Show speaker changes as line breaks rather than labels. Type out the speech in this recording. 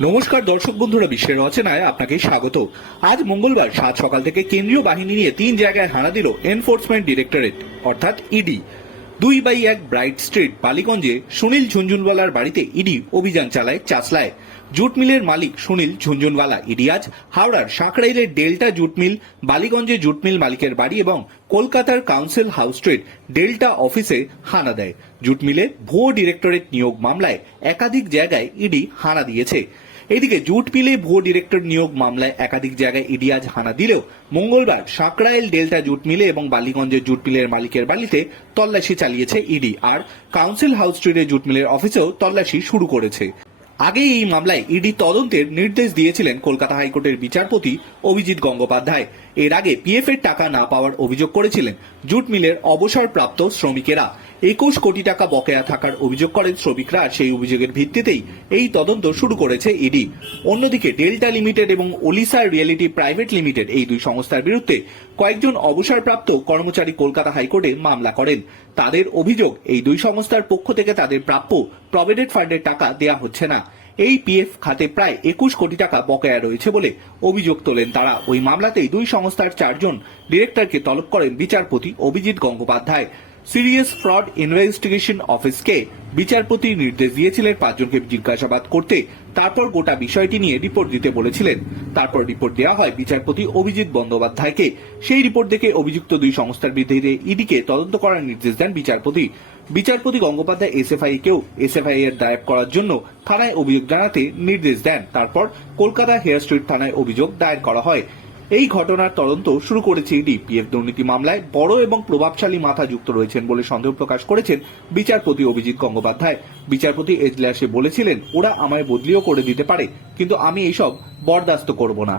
নমস্কার দর্শক বন্ধুরা, বিশ্বের রচনায় আপনাকে স্বাগত। আজ মঙ্গলবার সাত সকাল থেকে কেন্দ্রীয় বাহিনী নিয়ে তিন জায়গায় হানা দিল এনফোর্সমেন্ট ডিরেক্টরেট অর্থাৎ ইডি দুই বাই এক ব্রাইট স্ট্রিট, বালিগঞ্জে সুনীল ঝুনঝুনওয়ালার বাড়িতে ইডি অভিযান চালায় চাসলায় জুট মিলের মালিক সুনীল ঝুনঝুনওয়ালা, ইডি আজ হাওড়ার সাঁকড়াইলের ডেল্টা জুট মিল, বালিগঞ্জে জুট মিল মালিকের বাড়ি এবং কলকাতার কাউন্সিল হাউস স্ট্রিট ডেল্টা অফিসে হানা দেয়। জুট মিলে ভুয়ো ডিরেক্টরেট নিয়োগ মামলায় একাধিক জায়গায় ইডি হানা দিয়েছে। এদিকে জুট মিলে ভুয়ো ডিরেক্টর নিয়োগ মামলায় একাধিক জায়গায় ইডি আজ হানা দিলেও মঙ্গলবার সাঁকড়াইল ডেল্টা জুট মিলে এবং বালিগঞ্জের জুট মিলের মালিকের বাড়িতে তল্লাশি চালিয়েছে ইডি। আর কাউন্সিল হাউস স্ট্রিটের জুট মিলের অফিসেও তল্লাশি শুরু করেছে। আগে এই মামলায় ইডি তদন্তের নির্দেশ দিয়েছিলেন কলকাতা হাইকোর্টের বিচারপতি অভিজিৎ গঙ্গোপাধ্যায়। এর আগে পিএফ এর টাকা না পাওয়ার অভিযোগ করেছিলেন জুট মিলের অবসরপ্রাপ্ত শ্রমিকেরা। একুশ কোটি টাকা বকেয়া থাকার অভিযোগ করেন শ্রমিকরা, সেই অভিযোগের ভিত্তিতেই এই তদন্ত শুরু করেছে ইডি। অন্যদিকে ডেল্টা লিমিটেড এবং ওলিসা রিয়েলিটি প্রাইভেট লিমিটেড এই দুই সংস্থার বিরুদ্ধে কয়েকজন অবসরপ্রাপ্ত কর্মচারী কলকাতা হাইকোর্টে মামলা করেন। তাদের অভিযোগ, এই দুই সংস্থার পক্ষ থেকে তাদের প্রাপ্য প্রভিডেন্ট ফান্ডের টাকা দেয়া হচ্ছে না। এই পিএফ খাতে প্রায় একুশ কোটি টাকা বকেয়া রয়েছে বলে অভিযোগ তোলেন তারা। ওই মামলাতেই দুই সংস্থার চারজন ডিরেক্টরকে তলব করেন বিচারপতি Abhijit Gangopadhyay. Serious fraud investigation অফিসকে বিচারপতি নির্দেশ দিয়েছিলেন পাঁচজনকে জিজ্ঞাসাবাদ করতে, তারপর গোটা বিষয়টি নিয়ে রিপোর্ট দিতে বলেছিলেন। তারপর রিপোর্ট দেওয়া হয় বিচারপতি অভিজিৎ বন্দ্যোপাধ্যায়কে। সেই রিপোর্ট দেখে অভিযুক্ত দুই সংস্থার বিরুদ্ধে ইডিকে তদন্ত করার নির্দেশ দেন বিচারপতি। বিচারপতি গঙ্গোপাধ্যায় এসএফআই কেও এসএফআই এর দায়ের করার জন্য থানায় অভিযোগ জানাতে নির্দেশ দেন। তারপর কলকাতা হেয়ার স্ট্রিট থানায় অভিযোগ দায়ের করা হয়। এই ঘটনার তদন্ত শুরু করেছে ইডি। পিএফ দুর্নীতি মামলায় বড় এবং প্রভাবশালী মাথা যুক্ত রয়েছেন বলে সন্দেহ প্রকাশ করেছেন বিচারপতি অভিজিৎ গঙ্গোপাধ্যায়। বিচারপতি এজলাসে বলেছিলেন, ওরা আমায় বদলিও করে দিতে পারে, কিন্তু আমি এইসব বরদাস্ত করব না।